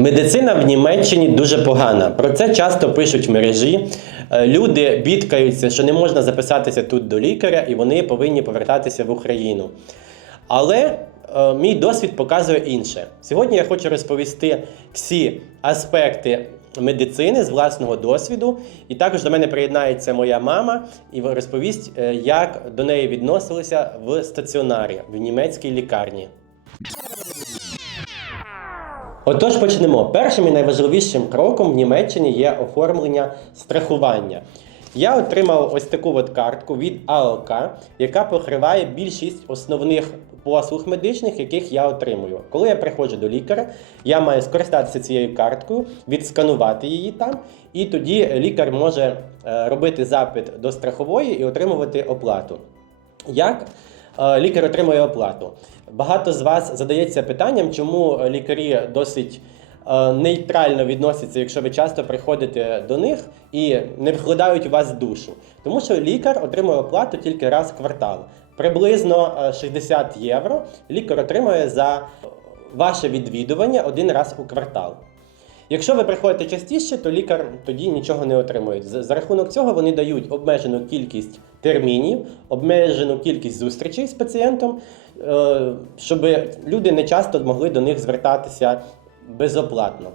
Медицина в Німеччині дуже погана. Про це часто пишуть в мережі. Е, Люди бідкаються, що не можна записатися тут до лікаря, і вони повинні повертатися в Україну. Але е, мій досвід показує інше. Сьогодні я хочу розповісти всі аспекти медицини з власного досвіду. І також до мене приєднається моя мама і розповість, е, як до неї відносилися в стаціонарі в німецькій лікарні. Отож почнемо. Першим і найважливішим кроком в Німеччині є оформлення страхування. Я отримав ось таку от картку від АЛК, яка покриває більшість основних послуг медичних, яких я отримую. Коли я приходжу до лікаря, я маю скористатися цією карткою, відсканувати її там, і тоді лікар може е, робити запит до страхової і отримувати оплату. Як е, лікар отримує оплату? Багато з вас задається питанням, чому лікарі досить е, нейтрально відносяться, якщо ви часто приходите до них і не вкладають у вас душу. Тому що лікар отримує оплату тільки раз в квартал. Приблизно е, 60 євро лікар отримує за ваше відвідування один раз у квартал. Якщо ви приходите частіше, то лікар тоді нічого не отримує. За, рахунок цього вони дають обмежену кількість термінів, обмежену кількість зустрічей з пацієнтом, е, щоб люди не часто могли до них звертатися безоплатно.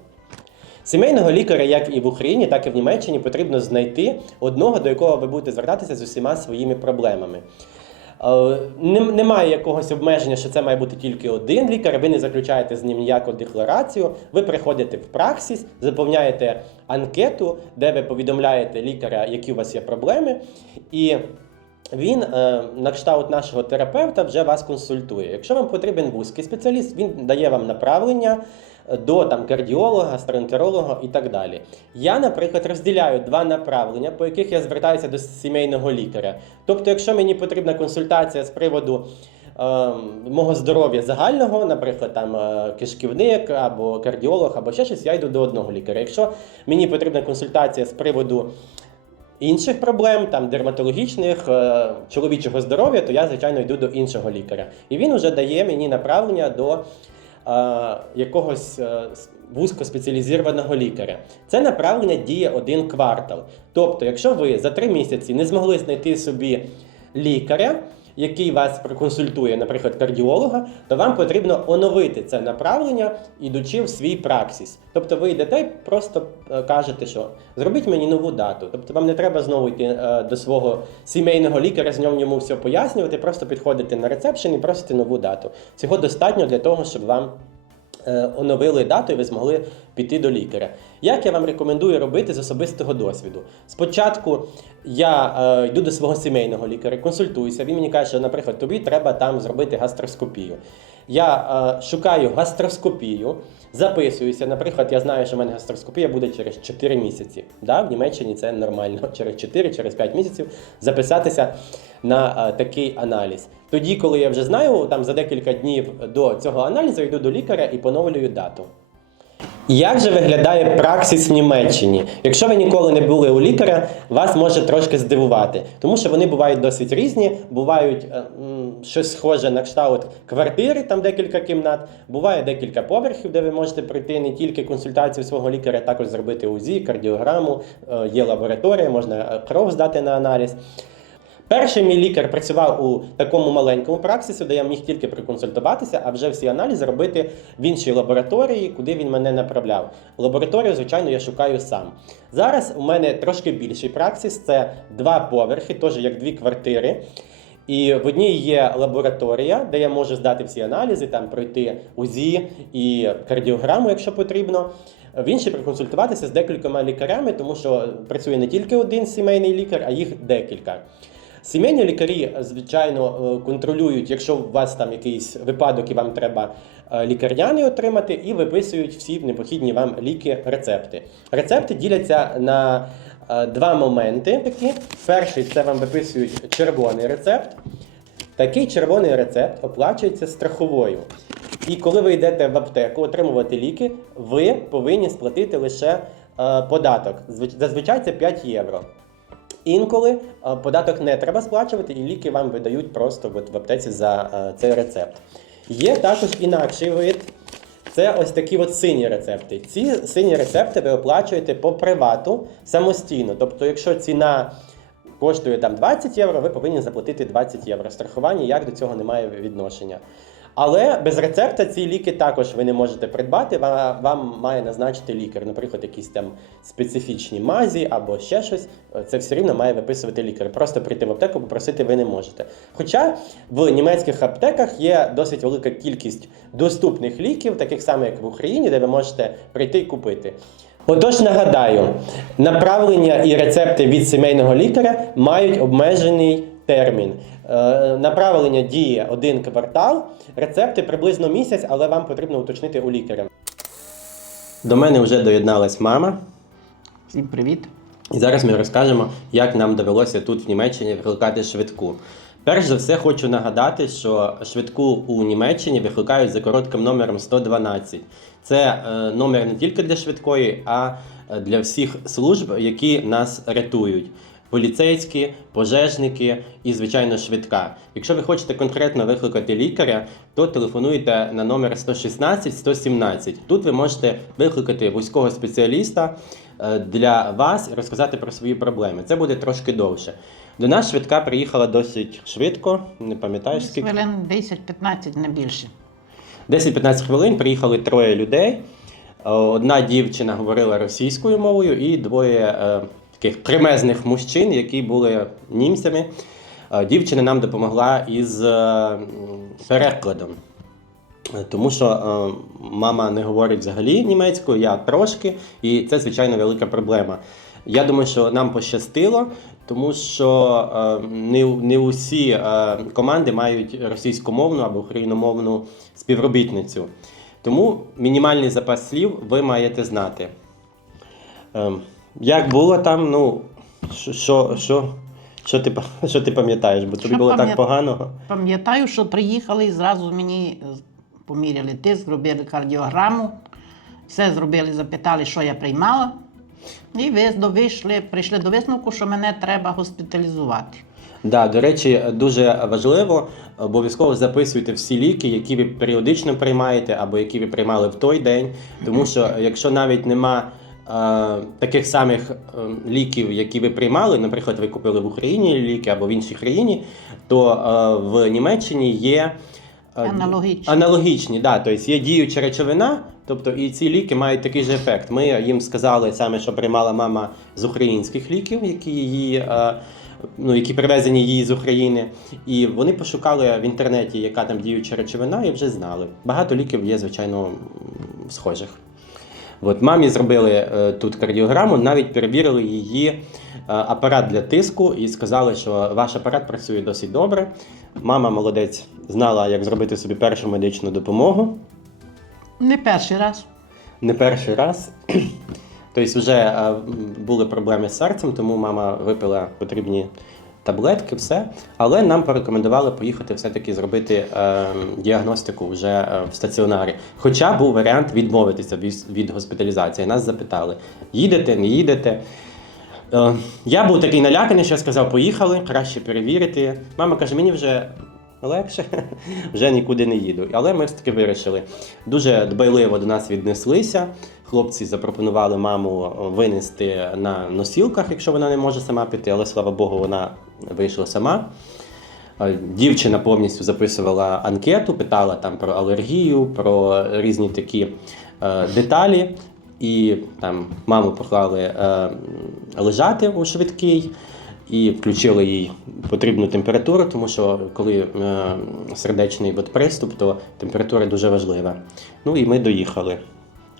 Сімейного лікаря, як і в Україні, так і в Німеччині, потрібно знайти одного, до якого ви будете звертатися з усіма своїми проблемами. Е, Немає якогось обмеження, що це має бути тільки один лікар. Ви не заключаєте з ним ніяку декларацію. Ви приходите в праксіс, заповняєте анкету, де ви повідомляєте лікаря, які у вас є проблеми, і він е, на кшталт нашого терапевта вже вас консультує. Якщо вам потрібен вузький спеціаліст, він дає вам направлення е, до там кардіолога, гастроентеролога і так далі. Я, наприклад, розділяю два направлення, по яких я звертаюся до сімейного лікаря. Тобто, якщо мені потрібна консультація з приводу е, мого здоров'я загального, наприклад, там е, кишківник або кардіолог, або ще щось, я йду до одного лікаря. Якщо мені потрібна консультація з приводу інших проблем, там дерматологічних, е, чоловічого здоров'я, то я, звичайно, йду до іншого лікаря. І він вже дає мені направлення до е, якогось е, вузькоспеціалізованого лікаря. Це направлення діє один квартал. Тобто, якщо ви за три місяці не змогли знайти собі лікаря, який вас проконсультує, наприклад, кардіолога, то вам потрібно оновити це направлення, ідучи в свій праксіс. Тобто ви йдете і просто е, кажете, що зробіть мені нову дату. Тобто вам не треба знову йти е, до свого сімейного лікаря, з ньому йому все пояснювати, просто підходите на рецепшн і просите нову дату. Цього достатньо для того, щоб вам е, оновили дату і ви змогли піти до лікаря. Як я вам рекомендую робити з особистого досвіду? Спочатку я е, йду до свого сімейного лікаря, консультуюся. Він мені каже, що, наприклад, тобі треба там зробити гастроскопію. Я е, шукаю гастроскопію, записуюся. Наприклад, я знаю, що в мене гастроскопія буде через 4 місяці. Да? В Німеччині це нормально. Через 4, через 5 місяців записатися на е, такий аналіз. Тоді, коли я вже знаю, там за декілька днів до цього аналізу йду до лікаря і поновлюю дату. Як же виглядає праксіс в Німеччині? Якщо ви ніколи не були у лікаря, вас може трошки здивувати, тому що вони бувають досить різні. Бувають е, м, щось схоже на кшталт квартири, там декілька кімнат. Буває декілька поверхів, де ви можете прийти не тільки консультацію свого лікаря, а також зробити УЗІ, кардіограму, е, є лабораторія, можна е, кров здати на аналіз. Перший мій лікар працював у такому маленькому праксисі, де я міг тільки проконсультуватися, а вже всі аналізи робити в іншій лабораторії, куди він мене направляв. Лабораторію, звичайно, я шукаю сам. Зараз у мене трошки більший праксис, це два поверхи, теж як дві квартири. І в одній є лабораторія, де я можу здати всі аналізи, там пройти УЗІ і кардіограму, якщо потрібно. В іншій проконсультуватися з декількома лікарями, тому що працює не тільки один сімейний лікар, а їх декілька. Сімейні лікарі, звичайно, е, контролюють, якщо у вас там якийсь випадок і вам треба е, лікарняний отримати, і виписують всі необхідні вам ліки, рецепти. Рецепти діляться на е, два моменти. Такі. Перший це вам виписують червоний рецепт. Такий червоний рецепт оплачується страховою. І коли ви йдете в аптеку отримувати ліки, ви повинні сплатити лише е, податок. Зазвичай це 5 євро. Інколи е, податок не треба сплачувати, і ліки вам видають просто в аптеці за е, цей рецепт. Є також інакший вид. Це ось такі от сині рецепти. Ці сині рецепти ви оплачуєте по привату самостійно. Тобто, якщо ціна коштує там 20 євро, ви повинні заплатити 20 євро. Страхування як до цього немає відношення. Але без рецепта ці ліки також ви не можете придбати. Вам, вам має назначити лікар, наприклад, якісь там специфічні мазі або ще щось. Це все рівно має виписувати лікар. Просто прийти в аптеку, попросити ви не можете. Хоча в німецьких аптеках є досить велика кількість доступних ліків, таких самих як в Україні, де ви можете прийти і купити. Отож, нагадаю, направлення і рецепти від сімейного лікаря мають обмежений термін. Е, Направлення діє один квартал, рецепти приблизно місяць, але вам потрібно уточнити у лікаря. До мене вже доєдналась мама, Всім привіт. і зараз ми розкажемо, як нам довелося тут в Німеччині викликати швидку. Перш за все, хочу нагадати, що швидку у Німеччині викликають за коротким номером 112. Це е, номер не тільки для швидкої, а е, для всіх служб, які нас рятують. Поліцейські, пожежники і, звичайно, швидка. Якщо ви хочете конкретно викликати лікаря, то телефонуйте на номер 116 117. Тут ви можете викликати вузького спеціаліста е, для вас і розказати про свої проблеми. Це буде трошки довше. До нас швидка приїхала досить швидко, не пам'ятаєш скільки? Хвилин 10-15, не більше. 10-15 хвилин приїхали троє людей. Е, Одна дівчина говорила російською мовою, і двоє е, таких кремезних мужчин, які були німцями. Е, Дівчина нам допомогла із е, перекладом. Е, Тому що мама не говорить взагалі німецькою, я трошки, і це, звичайно, велика проблема. Я думаю, що нам пощастило, тому що не, не усі команди мають російськомовну або україномовну співробітницю. Тому мінімальний запас слів ви маєте знати. Як було там, ну, що, що, що, що, ти, що ти пам'ятаєш? Бо тобі Що було так погано. Пам'ятаю, що приїхали і зразу мені е, поміряли тиск, зробили кардіограму, все зробили, запитали, що я приймала. І вийшли, прийшли до висновку, що мене треба госпіталізувати. Да, до речі, дуже важливо обов'язково записуйте всі ліки, які ви періодично приймаєте, або які ви приймали в той день. Тому що якщо навіть нема таких самих е, ліків, які ви приймали, наприклад, ви купили в Україні ліки або в іншій країні, то е, в Німеччині є. е, Аналогічні. Аналогічні, да, тобто є діюча речовина, тобто і ці ліки мають такий же ефект. Ми їм сказали саме, що приймала мама з українських ліків, які її. е, Ну, які привезені її з України, і вони пошукали в інтернеті, яка там діюча речовина, і вже знали. Багато ліків є, звичайно, схожих. От мамі зробили е, тут кардіограму, навіть перевірили її е, апарат для тиску і сказали, що ваш апарат працює досить добре. Мама молодець знала, як зробити собі першу медичну допомогу. Не перший раз. Не перший раз. Тобто, вже е, були проблеми з серцем, тому мама випила потрібні таблетки, все. Але нам порекомендували поїхати все-таки зробити е, діагностику вже е, в стаціонарі. Хоча був варіант відмовитися від, від госпіталізації. Нас запитали: їдете, не їдете. Е, я був такий наляканий, що я сказав, поїхали, краще перевірити. Мама каже, мені вже легше, вже нікуди не їду. Але ми все-таки вирішили. Дуже дбайливо до нас віднеслися. Хлопці запропонували маму винести на носілках, якщо вона не може сама піти, але слава Богу, вона вийшла сама. Е, Дівчина повністю записувала анкету, питала там про алергію, про різні такі е, деталі. І там маму поклали е, лежати у швидкий і включили їй потрібну температуру, тому що коли е, сердечний приступ, то температура дуже важлива. Ну і ми доїхали.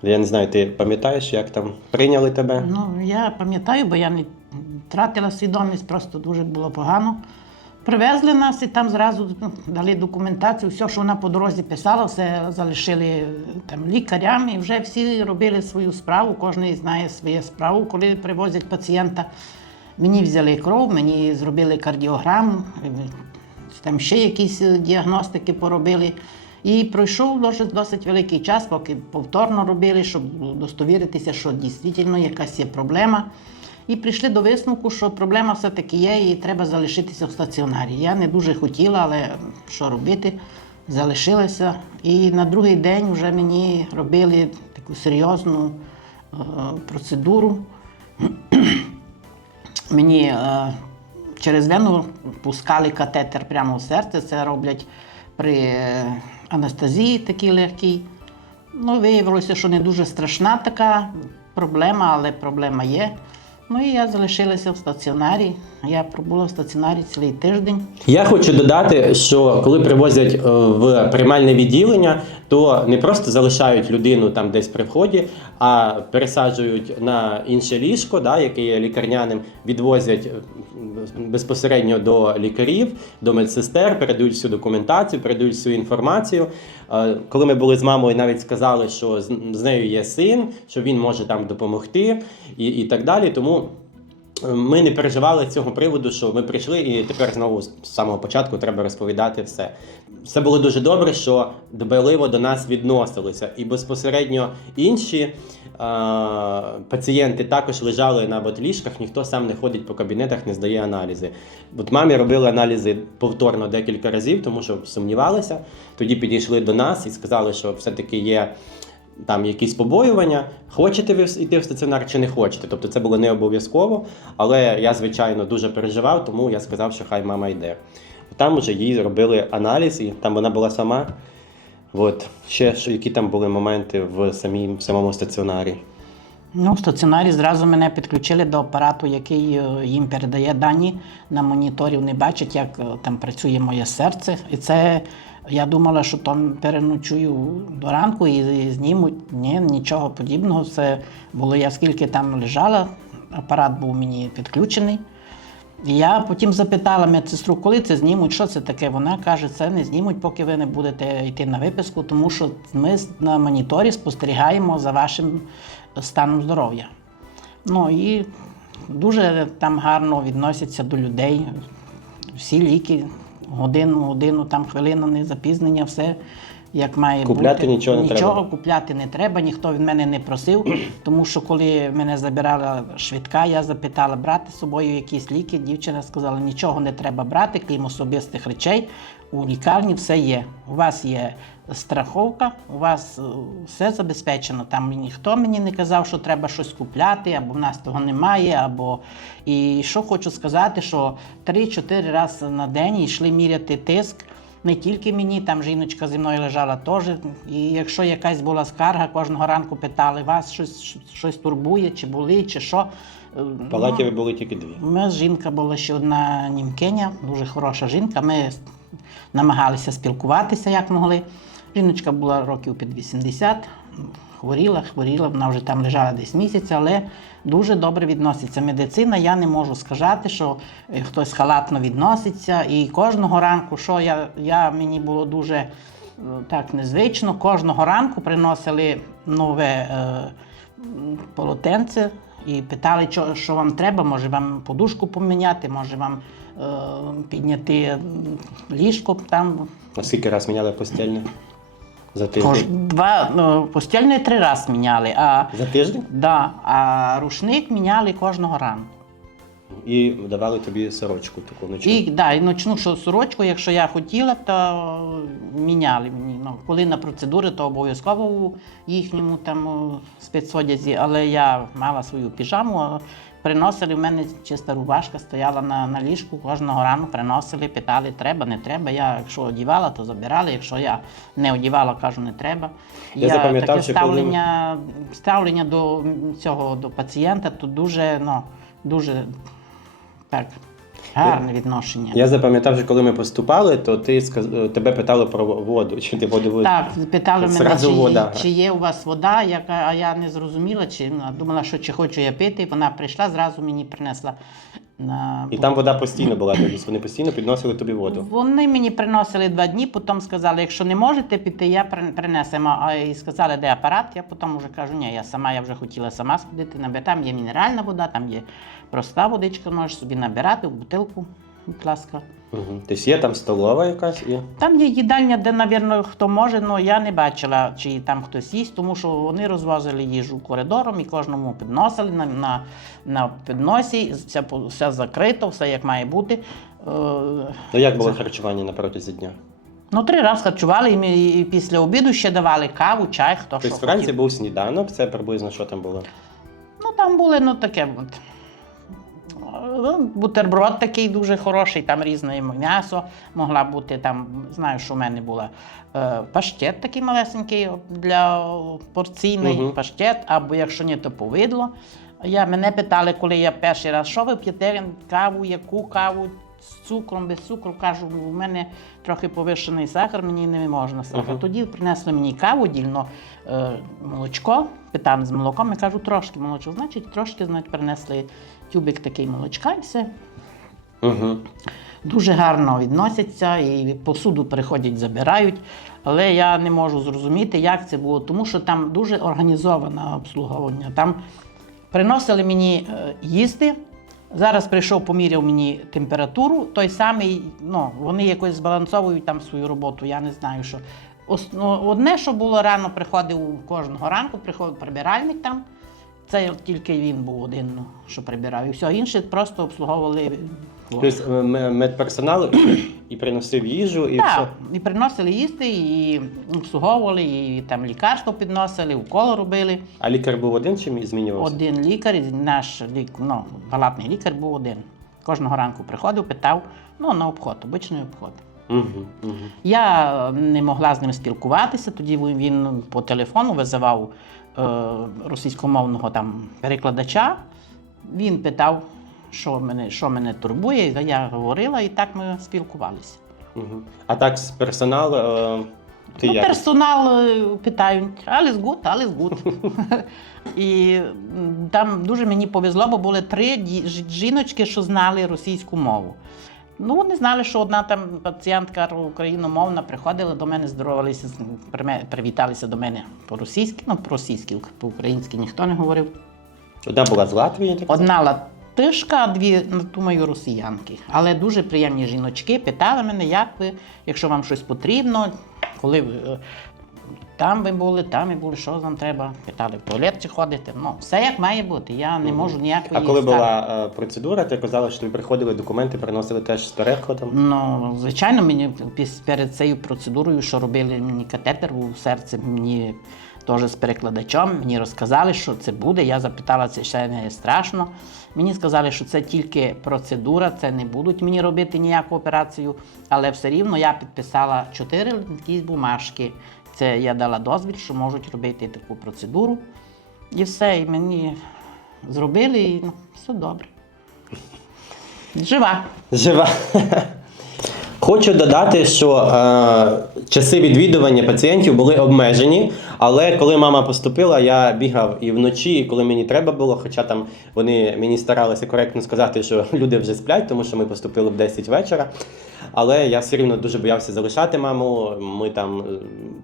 Я не знаю, ти пам'ятаєш, як там прийняли тебе? Ну, я пам'ятаю, бо я не втратила свідомість, просто дуже було погано. Привезли нас і там зразу ну, дали документацію, все, що вона по дорозі писала, все залишили е, там лікарям і вже всі робили свою справу, кожен знає свою справу, коли привозять пацієнта. Мені взяли кров, мені зробили кардіограму, е, там ще якісь е, діагностики поробили. І пройшов досить, великий час, поки повторно робили, щоб достовіритися, що дійсно якась є проблема. І прийшли до висновку, що проблема все-таки є, і треба залишитися в стаціонарі. Я не дуже хотіла, але що робити? залишилася. І на другий день вже мені робили таку серйозну е, процедуру. Мені е, через вену пускали катетер прямо в серце. Це роблять при е, анестезії такій легкій. Ну, виявилося, що не дуже страшна така проблема, але проблема є. Ну і я залишилася в стаціонарі. Я пробула в стаціонарі цілий тиждень. Я хочу додати, що коли привозять е, в приймальне відділення, то не просто залишають людину там десь при вході, а пересаджують на інше ліжко, да, яке є лікарняним, відвозять безпосередньо до лікарів, до медсестер, передають всю документацію, передають всю інформацію. Е, Коли ми були з мамою, навіть сказали, що з нею є син, що він може там допомогти і, і так далі. Тому ми не переживали цього приводу, що ми прийшли, і тепер знову з самого початку треба розповідати все. Все було дуже добре, що дбайливо до нас відносилися, і безпосередньо інші е, пацієнти також лежали на ботліжках, ніхто сам не ходить по кабінетах, не здає аналізи. От мамі робили аналізи повторно декілька разів, тому що сумнівалися. Тоді підійшли до нас і сказали, що все-таки є там якісь побоювання, хочете ви йти в стаціонар чи не хочете. Тобто це було не обов'язково, але я, звичайно, дуже переживав, тому я сказав, що хай мама йде. Там вже їй робили аналіз, і там вона була сама. От. Ще що, які там були моменти в самій, в самому стаціонарі. Ну, в стаціонарі зразу мене підключили до апарату, який е, їм передає дані на моніторі. Вони бачать, як е, там працює моє серце. І це я думала, що там переночую до ранку і, знімуть. Ні, нічого подібного. Це було я скільки там лежала, апарат був мені підключений. Я потім запитала медсестру, коли це знімуть, що це таке. Вона каже, це не знімуть, поки ви не будете йти на виписку, тому що ми на моніторі спостерігаємо за вашим станом здоров'я. Ну і дуже там гарно відносяться до людей. Всі ліки, годину, годину, там хвилина, не запізнення, все як має Купляти бути. нічого не нічого треба. купляти не треба, ніхто від мене не просив. Тому що коли мене забирала швидка, я запитала брати з собою якісь ліки. Дівчина сказала, нічого не треба брати, крім особистих речей. У лікарні все є. У вас є страховка, у вас е, все забезпечено. Там ніхто мені не казав, що треба щось купляти, або в нас того немає. Або і що хочу сказати, що 3-4 рази на день йшли міряти тиск. Не тільки мені, там жіночка зі мною лежала теж. І якщо якась була скарга, кожного ранку питали, вас щось, щось турбує, чи були, чи що. Е, В палаті ви були тільки дві. нас жінка була ще одна німкиня, дуже хороша жінка. Ми намагалися спілкуватися як могли. Жіночка була років під 80, хворіла, хворіла, вона вже там лежала десь місяць, але дуже добре відноситься. Медицина, я не можу сказати, що е, хтось халатно відноситься. І кожного ранку, що я, я мені було дуже е, так незвично, кожного ранку приносили нове е, полотенце і питали, що, що вам треба, може вам подушку поміняти, може вам е, підняти ліжко там. Скільки раз міняли постільне? За тиждень? Кож, два, ну, постільне три рази міняли, а, За тиждень? да, а рушник міняли кожного ранку. І давали тобі сорочку таку ночну. І, да, і ночну що сорочку, якщо я хотіла, то міняли мені. Ну, коли на процедури, то обов'язково у їхньому там спецодязі, але я мала свою піжаму. Приносили в мене чиста рубашка, стояла на, на ліжку, кожного рану приносили, питали, треба, не треба. Я якщо одівала, то забирали. Якщо я не одівала, кажу, не треба. Я запам'ятав, таке що коли- ставлення, ставлення до цього до пацієнта то дуже, ну, дуже так, гарне відношення. Я запам'ятав, що коли ми поступали, то ти сказ... тебе питали про воду. Чи ти воду Так, питали мене, чи, вода. чи є у вас вода, яка, а я не зрозуміла, чи думала, що чи хочу я пити. Вона прийшла, зразу мені принесла на І там вода постійно була, тобто вони постійно підносили тобі воду. Вони мені приносили два дні, потім сказали, якщо не можете піти, я принесемо. А і сказали, де апарат. Я потім вже кажу, ні, я сама я вже хотіла сама сходити набирати. Там є мінеральна вода, там є проста водичка, можеш собі набирати в бутилку, будь ласка. Угу. Тобто є там столова якась і. Там є їдальня, де, навірно, хто може, але я не бачила, чи там хтось їсть, тому що вони розвозили їжу коридором і кожному підносили на, на, на підносі, все, все закрито, все як має бути. Е, Ну як було харчування на протязі дня? Ну, три рази харчували, і, ми- і після обіду ще давали каву, чай, хто Тобто що вранці хотів. був сніданок, це приблизно що там було. Ну, там були, ну, таке от. Ну, Бутерброд такий дуже хороший, там різне м'ясо могла бути. Там, знаю, що в мене була е, паштет такий малесенький для порційний Мгм. паштет, або якщо ні, то повидло. Я, мене питали, коли я перший раз, що ви п'єте каву, яку каву з цукром, без цукру. Кажу, у мене трохи повищений сахар, мені не можна сахар. Мгм. Тоді принесли мені каву, дільно е, молочко, питали з молоком, я кажу, трошки молочко. Значить, трошки значить, принесли тюбик такий молочка і все. Угу. Дуже гарно відносяться і посуду приходять, забирають. Але я не можу зрозуміти, як це було, тому що там дуже організоване обслуговування. Там приносили мені е, їсти. Зараз прийшов, поміряв мені температуру. Той самий, ну, вони якось збалансовують там свою роботу, я не знаю, що. Ну, Одне, що було рано, приходив кожного ранку, приходив прибиральник там. Це тільки він був один, ну, що прибирав. І все інше просто обслуговували. Тобто е, медперсонал і приносив їжу, і все. Так, і приносили їсти, і обслуговували, і там лікарство підносили, уколи робили. А лікар був один чи змінювався? Один лікар, наш лік, ну, палатний лікар був один. Кожного ранку приходив, питав, ну, на обход, обичний обход. Угу, угу. Я е, не могла з ним спілкуватися, тоді він- по телефону визивав е, російськомовного там перекладача. Він питав, що мене, що мене турбує. Я говорила, і так ми спілкувалися. Угу. А так з персоналу е, ти ну, як? персонал е, питають, alles good, alles good. І там дуже мені повезло, бо були три жіночки, що знали російську мову. Ну, вони знали, що одна там пацієнтка україномовна приходила до мене, здоровалися, привіталися до мене по-російськи, ну, по-російськи, по-українськи ніхто не говорив. Одна була з Латвії, так? Одна латишка, а дві, ну, думаю, росіянки. Але дуже приємні жіночки питали мене, як ви, якщо вам щось потрібно, коли ви е, там ви були, там ви були, що вам треба. Питали, в туалет чи ходите. Ну, все як має бути. Я не можу ніякої. А коли була е, процедура, ти казала, що тобі приходили документи, приносили теж з перекладом. Ну, звичайно, мені піс- перед цією процедурою, що робили мені катетер у серці, мені теж з перекладачом, мені розказали, що це буде. Я запитала, це ще не страшно. Мені сказали, що це тільки процедура, це не будуть мені робити ніяку операцію, але все рівно я підписала чотири якісь бумажки. Це я дала дозвіл, що можуть робити таку процедуру. І все, і мені зробили, і ну, все добре. Жива. Жива. Хочу додати, що е, часи відвідування пацієнтів були обмежені, але коли мама поступила, я бігав і вночі, і коли мені треба було, хоча там вони мені старалися коректно сказати, що люди вже сплять, тому що ми поступили в 10 вечора. Але я все рівно дуже боявся залишати маму. Ми там е,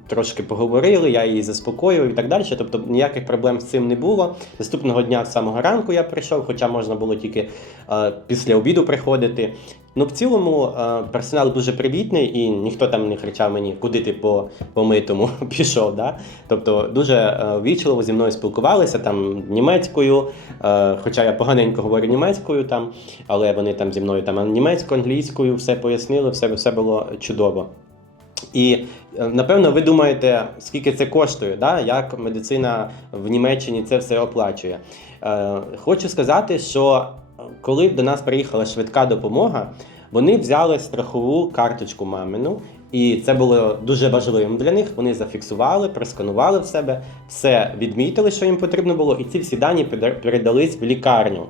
трошки поговорили, я її заспокоював і так далі. Тобто ніяких проблем з цим не було. Наступного дня з самого ранку я прийшов, хоча можна було тільки е, після обіду приходити. Ну, в цілому е, персонал дуже привітний, і ніхто там не кричав мені, куди ти по помитому пішов. Да? Тобто дуже е, ввічливо зі мною спілкувалися там німецькою, е, хоча я поганенько говорю німецькою там, але вони там зі мною там німецькою, англійською все пояснили, все, все було чудово. І е, напевно ви думаєте, скільки це коштує, да? як медицина в Німеччині це все оплачує. Е, хочу сказати, що е, коли до нас приїхала швидка допомога, вони взяли страхову карточку мамину, і це було дуже важливим для них. Вони зафіксували, просканували в себе, все відмітили, що їм потрібно було, і ці всі дані передались в лікарню.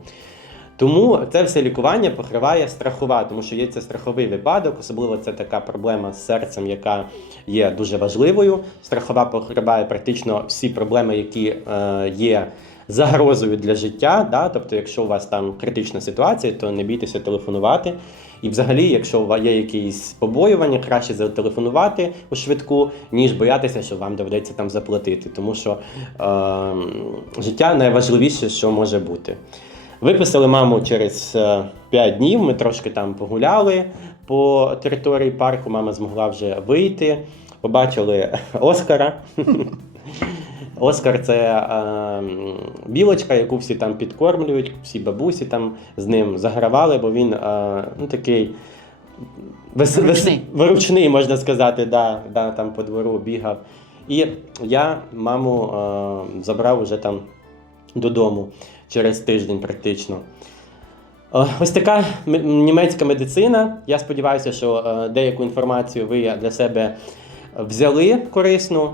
Тому це все лікування покриває страхова, тому що є це страховий випадок, особливо це така проблема з серцем, яка є дуже важливою. Страхова покриває практично всі проблеми, які е, є загрозою для життя. Да? Тобто, якщо у вас там критична ситуація, то не бійтеся телефонувати. І взагалі, якщо у вас є якісь побоювання, краще зателефонувати у швидку, ніж боятися, що вам доведеться там заплатити. Тому що е, життя найважливіше, що може бути. Виписали маму через 5 днів. Ми трошки там погуляли по території парку. Мама змогла вже вийти. Побачили Оскара. Оскар це е, білочка, яку всі там підкормлюють, всі бабусі там з ним загравали, бо він е, ну, такий Вес, Ручний. вес- ручний, можна сказати, да, да, там по двору бігав. І я маму е, забрав уже там додому через тиждень практично. Е, Ось така німецька медицина. Я сподіваюся, що е, деяку інформацію ви для себе взяли корисну.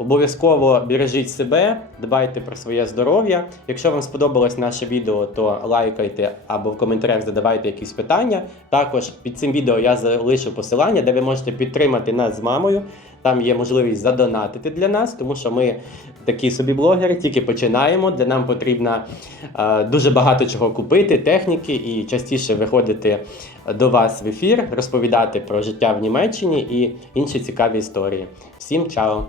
Обов'язково бережіть себе, дбайте про своє здоров'я. Якщо вам сподобалось наше відео, то лайкайте або в коментарях задавайте якісь питання. Також під цим відео я залишу посилання, де ви можете підтримати нас з мамою. Там є можливість задонатити для нас, тому що ми такі собі блогери, тільки починаємо. Для нам потрібно е, дуже багато чого купити, техніки і частіше виходити до вас в ефір, розповідати про життя в Німеччині і інші цікаві історії. Всім чао!